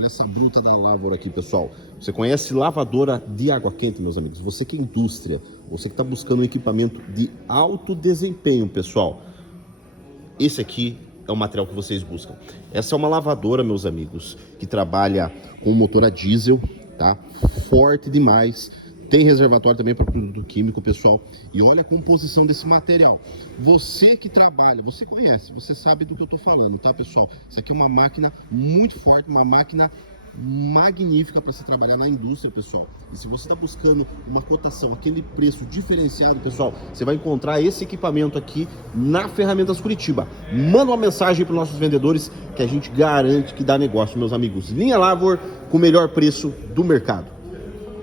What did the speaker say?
Olha essa bruta da Lavor aqui, pessoal. Você conhece lavadora de água quente, meus amigos? Você que é indústria, você que está buscando um equipamento de alto desempenho, pessoal. Esse aqui é o material que vocês buscam. Essa é uma lavadora, meus amigos, que trabalha com motor a diesel, tá? Forte demais. Tem reservatório também para produto químico, pessoal. E olha a composição desse material. Você que trabalha, você conhece, você sabe do que eu tô falando, tá, pessoal? Isso aqui é uma máquina muito forte, uma máquina magnífica para se trabalhar na indústria, pessoal. E se você está buscando uma cotação, aquele preço diferenciado, pessoal, você vai encontrar esse equipamento aqui na Ferramentas Curitiba. Manda uma mensagem para os nossos vendedores que a gente garante que dá negócio, meus amigos. Linha Lavor com o melhor preço do mercado.